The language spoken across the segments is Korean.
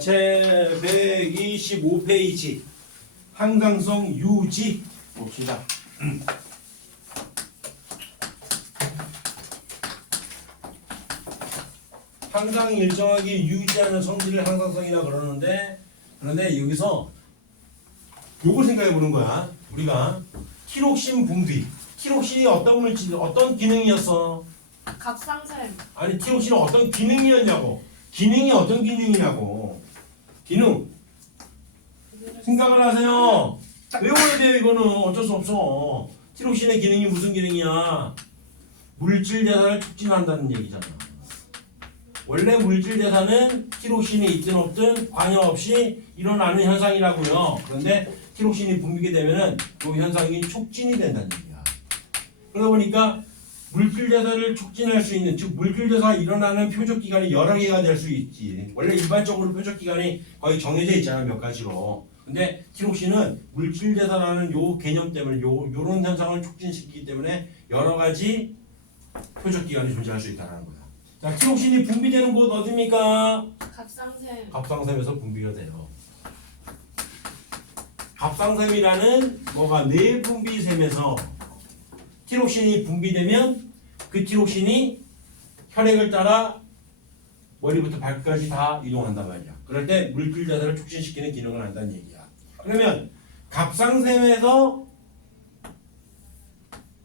제 125페이지 항상성 유지 봅시다. 항상 일정하게 유지하는 성질을 항상성이라 그러는데 여기서 요걸 생각해 보는 거야. 우리가 티록신 분비. 티록신이 어떤 물질, 어떤 기능이었어? 갑상샘. 아니 티록신은 어떤 기능이었냐고. 기능이 어떤 기능이냐고. 기능. 생각을 하세요. 외워야 돼요. 이거는 어쩔 수 없어. 티록신의 기능이 무슨 기능이야? 물질 대사를 촉진한다는 얘기잖아. 원래 물질 대사는 티록신이 있든 없든 관여 없이 일어나는 현상이라고요. 그런데 티록신이 분비게 되면은 그 현상이 촉진이 된다는 얘기야. 그러다 보니까 물질 대사를 촉진할 수 있는, 즉 물질 대사가 일어나는 표적 기관이 여러 개가 될 수 있지. 원래 일반적으로 표적 기관이 거의 정해져 있잖아, 몇 가지로. 근데 티록신은 물질 대사라는 요 개념 때문에 요런 현상을 촉진시키기 때문에 여러 가지 표적 기관이 존재할 수 있다는 거야. 자, 티록신이 분비되는 곳 어디입니까? 갑상샘. 갑상샘에서 분비가 돼요. 갑상샘이라는 뭐가 내분비샘에서 티록신이 분비되면 그 티록신이 혈액을 따라 머리부터 발끝까지 다 이동한단 말이야. 그럴 때 물질 대사를 촉진시키는 기능을 한다는 얘기야. 그러면 갑상샘에서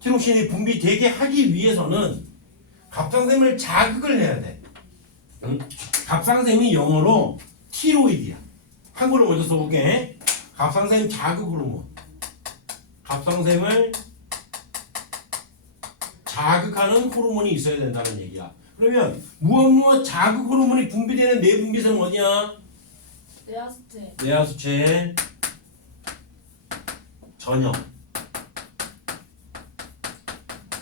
티록신이 분비되게 하기 위해서는 갑상샘을 자극을 해야 돼. 응? 갑상샘이 영어로 티로이드야. 한글로 먼저 써볼게. 갑상샘 자극 호르몬. 갑상샘을 자극하는 호르몬이 있어야 된다는 얘기야. 그러면 무엇 자극 호르몬이 분비되는 내분비샘은 어디야? 내하수체. 내하수체 전염.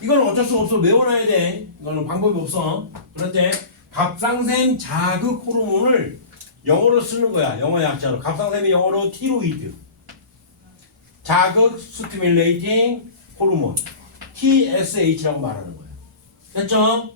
이건 어쩔 수 없어. 외워놔야 돼. 이거는 방법이 없어. 그럴 때 갑상샘 자극 호르몬을 영어로 쓰는 거야. 영어 약자로. 갑상샘이 영어로 티로이드. 자극 스티뮬레이팅 호르몬. TSH라고 말하는 거야. 됐죠?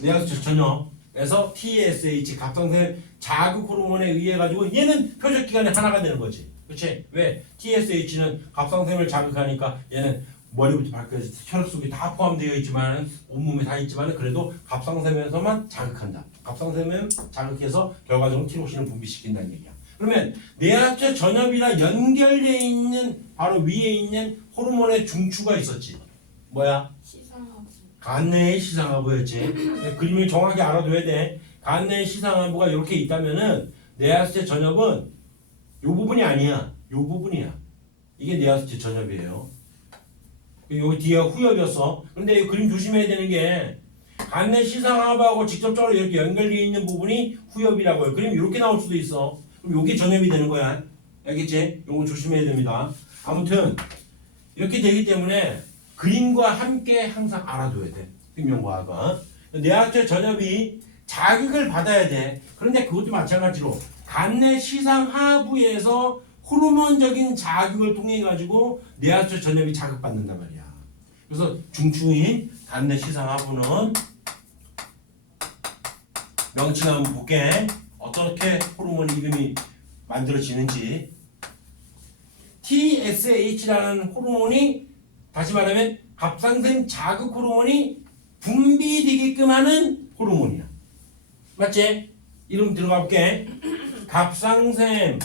내하수체 전염에서 TSH 갑상샘 자극 호르몬에 의해 가지고 얘는 표적 기관이 하나가 되는 거지. 그렇지? 왜? TSH는 갑상샘을 자극하니까 얘는 머리부터 발끝까지 혈액 속에 다 포함되어 있지만 온몸에 다 있지만 그래도 갑상샘에서만 자극한다. 갑상샘을 자극해서 결과적으로 티록신을 분비시킨다는 얘기야. 그러면 내하수체 전염이랑 연결되어 있는 바로 위에 있는 호르몬의 중추가 있었지. 뭐야? 시상하부. 간내의 시상하부였지. 그림을 정확히 알아둬야 돼. 간내의 시상하부가 이렇게 있다면은 내하수체 전염은 요 부분이 아니야. 요 부분이야. 이게 내하수체 전염이에요. 여기 뒤에 후엽이었어. 그런데 이 그림 조심해야 되는 게 간내 시상하부하고 직접적으로 이렇게 연결되어 있는 부분이 후엽이라고 해요. 그림 이렇게 나올 수도 있어. 그럼 이게 전염이 되는 거야. 알겠지? 이거 조심해야 됩니다. 아무튼 이렇게 되기 때문에 그림과 함께 항상 알아둬야 돼. 생명과학은. 내하수체 전염이 자극을 받아야 돼. 그런데 그것도 마찬가지로 간내 시상하부에서 호르몬적인 자극을 통해 가지고 내하수체 전염이 자극받는단 말이야. 그래서 중추인 간내 시상하부는 명칭 한번 볼게. 어떻게 호르몬 이름이 만들어지는지. TSH라는 호르몬이 다시 말하면 갑상샘 자극 호르몬이 분비되게끔 하는 호르몬이야. 맞지? 이름 들어가 볼게. 갑상샘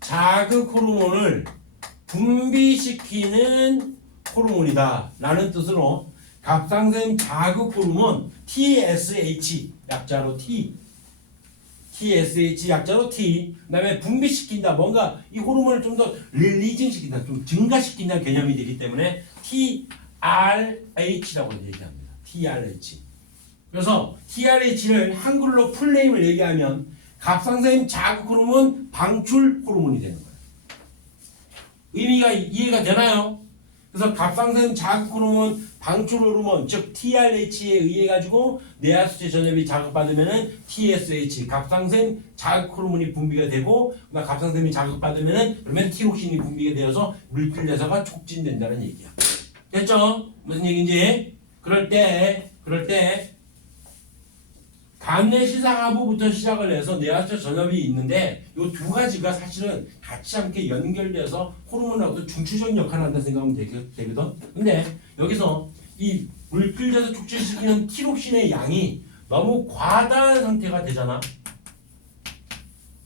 자극 호르몬을 분비시키는 호르몬이다 라는 뜻으로 갑상샘 자극 호르몬 TSH 약자로 TSH 약자로 T. 그다음에 분비시킨다. 뭔가 이 호르몬을 좀 더 릴리징시킨다. 좀 증가시킨다는 개념이 되기 때문에 TRH라고 얘기합니다. TRH. 그래서 TRH를 한글로 풀네임을 얘기하면 갑상샘 자극 호르몬 방출 호르몬이 되는 거예요. 의미가 이해가 되나요? 그래서 갑상샘 자극 호르몬 방출 호르몬 즉 TRH에 의해 가지고 내하수체 전염이 자극받으면은 TSH 갑상샘 자극 호르몬이 분비가 되고 갑상샘이 자극받으면은 그러면 티록신이 분비가 되어서 물질 대사가 촉진된다는 얘기야. 됐죠? 무슨 얘기인지? 그럴 때 간내시상하부부터 시작을 해서 뇌하초 전염이 있는데 이 두 가지가 사실은 같이 함께 연결돼서 호르몬하고도 중추적인 역할을 한다 생각하면 되거든. 근데 여기서 이 물질에서 촉진시키는 티록신의 양이 너무 과다한 상태가 되잖아.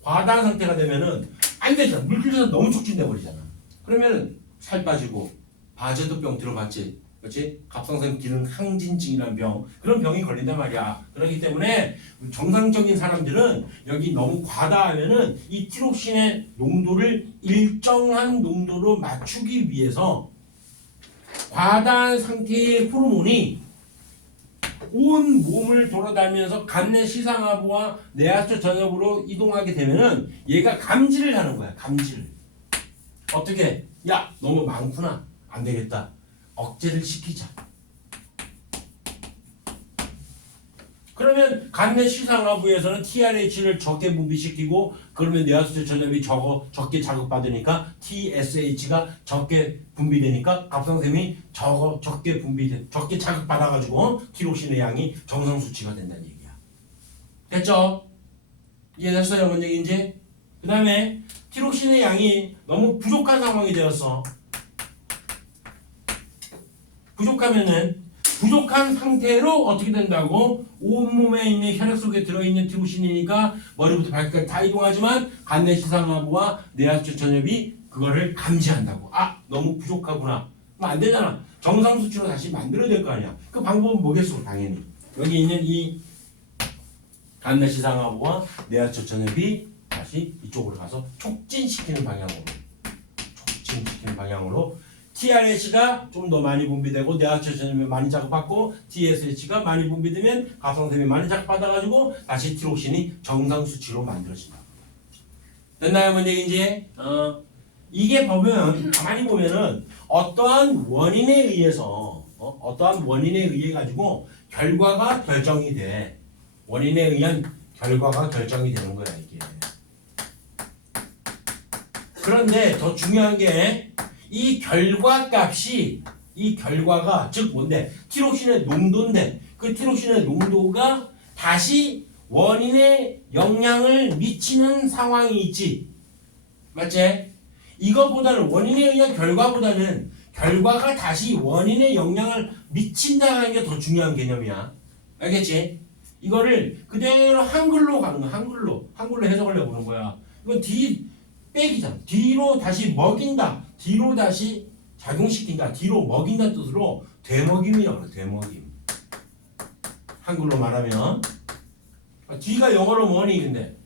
과다한 상태가 되면은 안 되잖아. 물질에서 너무 촉진돼 버리잖아. 그러면은 살 빠지고 바제도병 들어봤지? 그렇지? 갑상선 기능 항진증이라는 병, 그런 병이 걸린단 말이야. 그렇기 때문에 정상적인 사람들은 여기 너무 과다하면은 이 티록신의 농도를 일정한 농도로 맞추기 위해서 과다한 상태의 호르몬이 온 몸을 돌아다니면서 간내 시상하부와 뇌하초 전엽으로 이동하게 되면은 얘가 감지를 하는 거야. 감지를. 어떻게? 야, 너무 많구나. 안 되겠다. 억제를 시키자. 그러면 간내 시상하부에서는 TRH를 적게 분비시키고 그러면 뇌하초 전엽이 적게 자극받으니까 TSH가 적게 분비되니까 갑상샘이 적게 자극받아가지고 티록신의 양이 정상 수치가 된다는 얘기야. 됐죠? 이해됐어요? 뭔 얘기인지? 그 다음에 티록신의 양이 너무 부족한 상황이 되었어. 부족한 상태로 어떻게 된다고? 온몸에 있는 혈액 속에 들어있는 티록신이니까 머리부터 발끝까지 다 이동하지만 간내 시상하부와 뇌하초 전엽이 그거를 감지한다고. 아, 너무 부족하구나. 그럼 안 되잖아. 정상 수치로 다시 만들어야 될 거 아니야. 그 방법은 뭐겠어? 당연히 여기 있는 이 간내 시상하부와 뇌하초 전엽이 다시 이쪽으로 가서 촉진시키는 방향으로 TRH가 좀 더 많이 분비되고 뇌하초 전엽이 많이 자극받고 TSH가 많이 분비되면 갑상샘이 많이 자극받아가지고 다시 티록신이 정상 수치로 만들어진다. 됐나요? 뭔 얘기인지? 이게 보면 가만히 보면은 어떠한 원인에 의해서 가지고 결과가 결정이 돼. 원인에 의한 결과가 결정이 되는 거야 이게. 그런데 더 중요한 게 이 결과가 즉 뭔데? 티록신의 농도인데 그 티록신의 농도가 다시 원인에 영향을 미치는 상황이 있지. 맞지? 이것보다는 원인에 의한 결과보다는 결과가 다시 원인에 영향을 미친다는 게 더 중요한 개념이야. 알겠지? 이거를 그대로 한글로 가는 거야. 한글로 해석을 해보는 거야. 이건 빼기잖아. 뒤로 다시 먹인다. 뒤로 다시 작용시킨다. 뒤로 먹인다는 뜻으로 되먹임이라고 그래. 되먹임. 한글로 말하면 뒤가 영어로 뭐니 근데?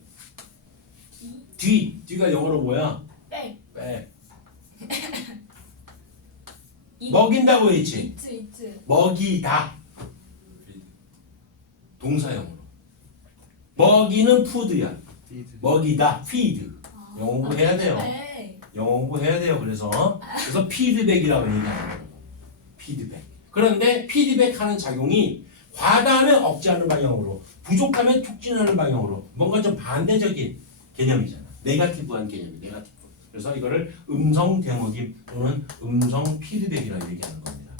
뒤가 영어로 뭐야? 백. 먹인다고 했지? 이트. 먹이다. 동사형으로. 먹이는 푸드야. 먹이다. feed. 영어 공부해야 돼요. 영어 공부해야 돼요. 그래서 피드백이라고 얘기하는 거예요. 피드백. 그런데 피드백하는 작용이 과다하면 억제하는 방향으로, 부족하면 촉진하는 방향으로 뭔가 좀 반대적인 개념이잖아. 네거티브한 개념이 네거티브. 그래서 이거를 음성 대먹임 또는 음성 피드백이라고 얘기하는 겁니다.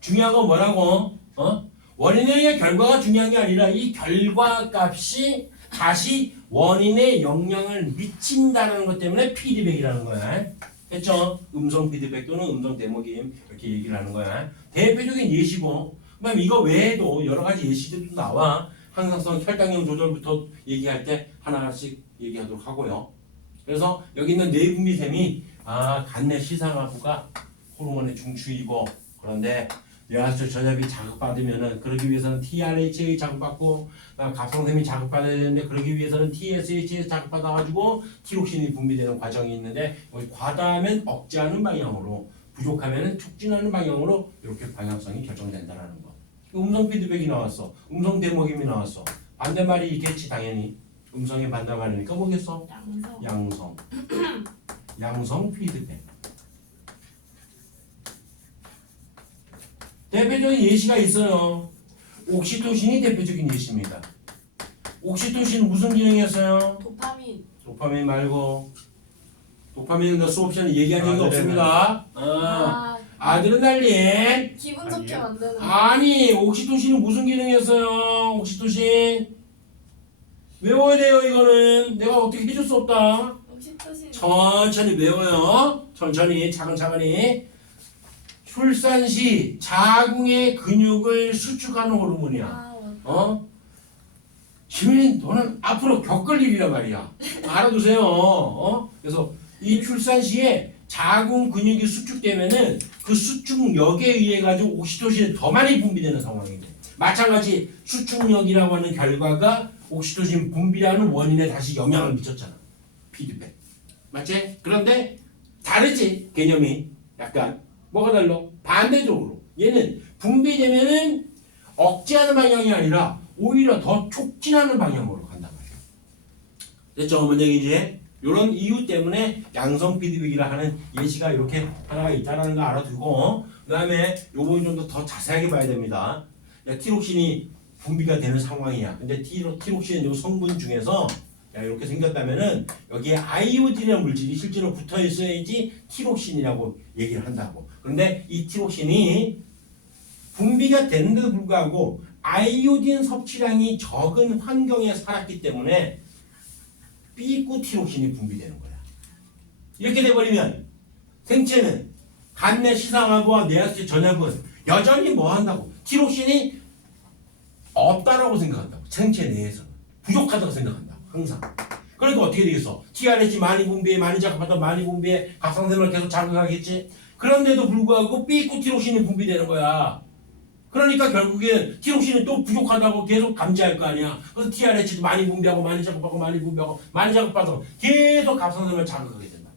중요한 건 뭐라고? 원인에 의한 결과가 중요한 게 아니라 이 결과값이 다시 원인에 영향을 미친다는 것 때문에 피드백이라는 거야. 됐죠? 음성 피드백 또는 음성 대먹임 이렇게 얘기를 하는 거야. 대표적인 예시고 그다음에 이거 외에도 여러 가지 예시들도 나와. 항상성 혈당량 조절부터 얘기할 때 하나씩 얘기하도록 하고요. 그래서 여기 있는 뇌분비샘이 간내 시상하부가 호르몬의 중추이고 그런데 뇌하초 전엽이 자극받으면은 그러기 위해서는 TRHA 자극받고 갑상샘이 자극받아야 되는데 그러기 위해서는 TSH에 자극받아가지고 티록신이 분비되는 과정이 있는데 과다하면 억제하는 방향으로 부족하면 촉진하는 방향으로 이렇게 방향성이 결정된다는 거. 음성 피드백이 나왔어. 음성 대먹임이 나왔어. 반대말이 있겠지 당연히. 음성의 반대말이니까 뭐겠어? 양성 피드백. 대표적인 예시가 있어요. 옥시토신이 대표적인 예시입니다. 옥시토신 무슨 기능이었어요? 도파민 말고 도파민은 수업 시간에 얘기한 적이 없습니다. 아드레날린. 기분 좋게 아니에요? 만드는. 아니, 옥시토신은 무슨 기능이었어요? 옥시토신. 외워야 돼요, 이거는. 내가 어떻게 해줄 수 없다. 옥시토신. 천천히 외워요. 천천히, 차근차근히. 출산 시 자궁의 근육을 수축하는 호르몬이야. 아 맞다. 어? 지민, 너는 앞으로 겪을 일이란 말이야. 알아두세요. 어? 그래서 이 출산 시에 자궁 근육이 수축되면은 그 수축력에 의해 가지고 옥시토신이 더 많이 분비되는 상황이 돼. 마찬가지 수축력이라고 하는 결과가 옥시토신 분비라는 원인에 다시 영향을 미쳤잖아. 피드백. 맞지? 그런데 다르지 개념이. 약간 뭐가 달라? 반대적으로 얘는 분비되면은 억제하는 방향이 아니라 오히려 더 촉진하는 방향으로 간단 말이야. 됐죠? 뭔 얘기지? 이런 이유 때문에 양성 피드백이라 하는 예시가 이렇게 하나가 있다는 거 알아두고 그 다음에 요번 좀 더 자세하게 봐야 됩니다. 야, 티록신이 분비가 되는 상황이야. 근데 티록신 요 성분 중에서 야, 이렇게 생겼다면은 여기에 아이오딘이라는 물질이 실제로 붙어 있어야지 티록신이라고 얘기를 한다고. 그런데 이 티록신이 분비가 되는데도 불구하고 아이오딘 섭취량이 적은 환경에 살았기 때문에 B구티록신이 분비되는 거야. 이렇게 돼버리면 생체는 간내 시상하부와 내하수의 전압은 여전히 뭐 한다고? 티록신이 없다라고 생각한다고. 생체 내에서는 부족하다고 생각한다고. 항상. 그러니까 어떻게 되겠어? TRH 많이 분비해, 많이 작업하다 많이 분비해, 갑상선을 계속 자극하겠지. 그런데도 불구하고 B구티록신이 분비되는 거야. 그러니까 결국엔 티록신이 또 부족하다고 계속 감지할 거 아니야. 그래서 TRH도 많이 분비하고 많이 작업하고 많이 분비하고 많이 작업하다 계속 갑상선을 자극하게 된다고요.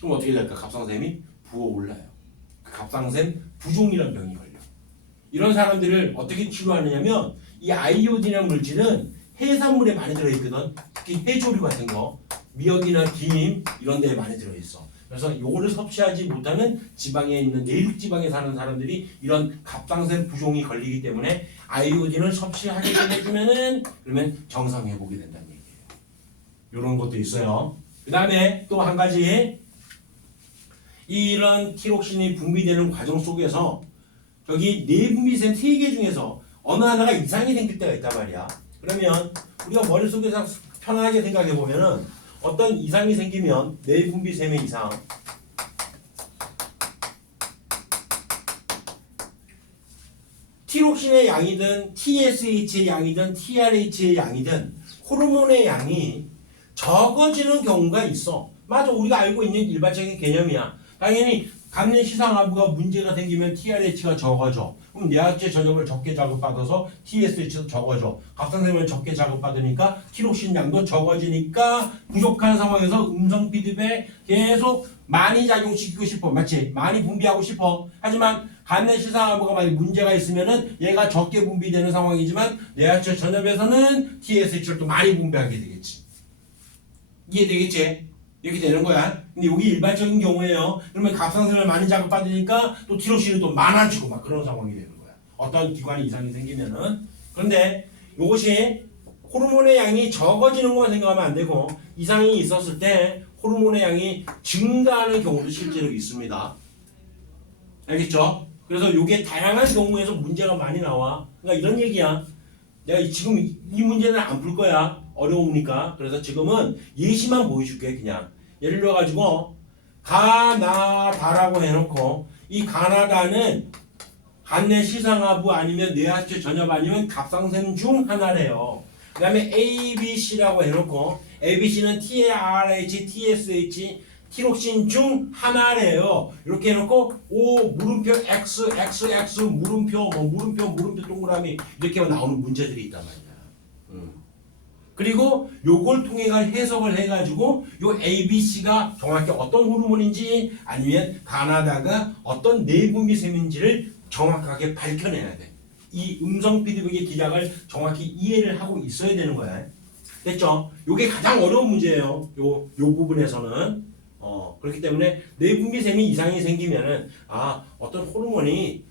그럼 어떻게 될까? 갑상샘이 부어올라요. 그 갑상샘 부종이라는 병이 걸려. 이런 사람들을 어떻게 치료하느냐면 이 아이오딘이라는 물질은 해산물에 많이 들어있거든. 특히 해조류 같은 거, 미역이나 김 이런 데에 많이 들어있어. 그래서 요거를 섭취하지 못하는 지방에 있는 내륙 지방에 사는 사람들이 이런 갑상샘 부종이 걸리기 때문에 아이오딘을 섭취하게 해주면은 그러면 정상 회복이 된다는 얘기예요. 이런 것도 있어요. 그 다음에 또 한 가지 이런 티록신이 분비되는 과정 속에서 여기 내분비샘 3개 중에서 어느 하나가 이상이 생길 때가 있단 말이야. 그러면 우리가 머릿속에서 편안하게 생각해 보면은 어떤 이상이 생기면 내분비샘의 이상 티록신의 양이든 TSH의 양이든 TRH의 양이든 호르몬의 양이 적어지는 경우가 있어. 맞아, 우리가 알고 있는 일반적인 개념이야. 당연히 간내 시상하부가 문제가 생기면 TRH가 적어져. 그럼 뇌하체 전염을 적게 자극받아서 TSH도 적어져. 갑상샘을 적게 자극받으니까 티록신 양도 적어지니까 부족한 상황에서 음성 피드백 계속 많이 작용시키고 싶어. 맞지? 많이 분비하고 싶어. 하지만 간내 시상하부가 만약 문제가 있으면은 얘가 적게 분비되는 상황이지만 뇌하체 전염에서는 TSH를 또 많이 분비하게 되겠지. 이해되겠지? 이렇게 되는 거야. 근데 여기 일반적인 경우에요. 그러면 갑상선을 많이 자극받으니까 또 티록신이 또 많아지고 막 그런 상황이 되는 거야. 어떤 기관에 이상이 생기면은. 그런데 이것이 호르몬의 양이 적어지는 것만 생각하면 안 되고 이상이 있었을 때 호르몬의 양이 증가하는 경우도 실제로 있습니다. 알겠죠? 그래서 이게 다양한 경우에서 문제가 많이 나와. 그러니까 이런 얘기야. 내가 지금 이 문제는 안 풀 거야. 어려우니까. 그래서 지금은 예시만 보여줄게. 그냥 예를 들어가지고 가나다라고 해놓고 이 가나다는 간내 시상하부 아니면 뇌하체 전염 아니면 갑상샘 중 하나래요. 그 다음에 ABC라고 해놓고 ABC는 TRH, TSH, 티록신 중 하나래요. 이렇게 해놓고 O 물음표 X, X, X 물음표 뭐 물음표 동그라미 이렇게 나오는 문제들이 있단 말이야. 그리고 요걸 통해 해석을 해가지고 요 ABC가 정확히 어떤 호르몬인지 아니면 가나다가 어떤 내분비샘인지를 정확하게 밝혀내야 돼. 이 음성 피드백의 기작을 정확히 이해를 하고 있어야 되는 거야. 됐죠? 요게 가장 어려운 문제예요. 요 부분에서는. 그렇기 때문에 내분비샘이 이상이 생기면은 어떤 호르몬이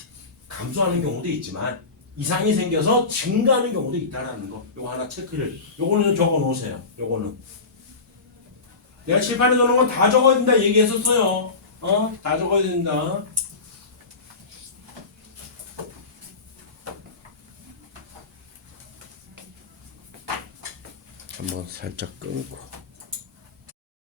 감소하는 경우도 있지만 이상이 생겨서 증가하는 경우도 있다라는 거. 요거 하나 체크를. 요거는 적어 놓으세요. 요거는. 내가 칠판에 넣는 건 다 적어야 된다 얘기했었어요. 다 적어야 된다. 한번 살짝 끊고